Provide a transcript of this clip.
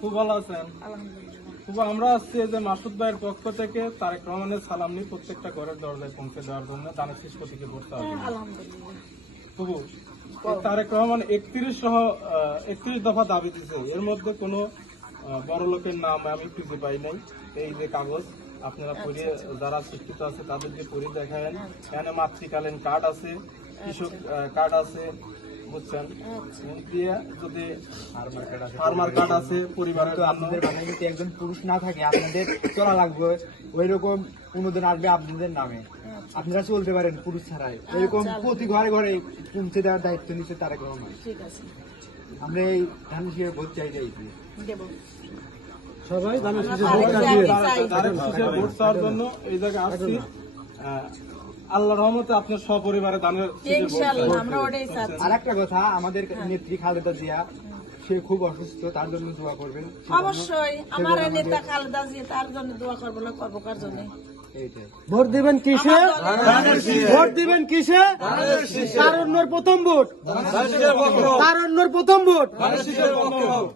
খুব ভালো আছেন? খুব আমরা আসছি যে মাসুদ ভাইয়ের পক্ষ থেকে তারেক রহমানের সালাম নিয়ে প্রত্যেকটা ঘরের দরজায় পৌঁছে দেওয়ার জন্য দানের শীষ প্রতীকে ভোট চাওয়া খুব তারেক রহমান 31 দফা দাবি দিচ্ছে, এর মধ্যে কোনো বড় লোকের নাম আমি খুঁজে পাই নাই। এই যে কাগজ আপনারা পড়িয়ে যারা শিক্ষিত আছে তাদেরকে পড়িয়ে দেখায়েন। এখানে মাতৃকালীন কার্ড আছে, কৃষক কার্ড আছে, বুঝছেন, দিয়ে যদি ফার্মার কার্ড আছে পরিবারের। আপনাদের বাসায় যদি একজন পুরুষ না থাকে আপনাদের চলা লাগবে ওই রকম অনুদান আসবে আপনাদের নামে, আপনারা চলতে পারেন পুরুষ ছাড়াই। এরকম প্রতি ঘরে ঘরে পৌঁছে দেওয়ার দায়িত্ব নিচ্ছে তারেক রহমান। আমরা এই ধানের শীষের ভোট চাইছি, সবাই ধানের শীষের ভোট চাওয়ার জন্য এই জায়গায় আসছি। আল্লাহ রহমতে আপনার সপরিবারে ধানের শীষের ভোট। আর একটা কথা, আমাদের নেত্রী খালেদা জিয়া সে খুব অসুস্থ, তার জন্য দোয়া করবেন। অবশ্যই আমার নেতা খালেদা জিয়া, তার জন্য দোয়া করবো না করবো কার জন্য? ভোট দিবেন কিসে? ভোট দিবেন কিসে? তারুণ্যর প্রথম ভোট, তারুণ্যর প্রথম ভোট।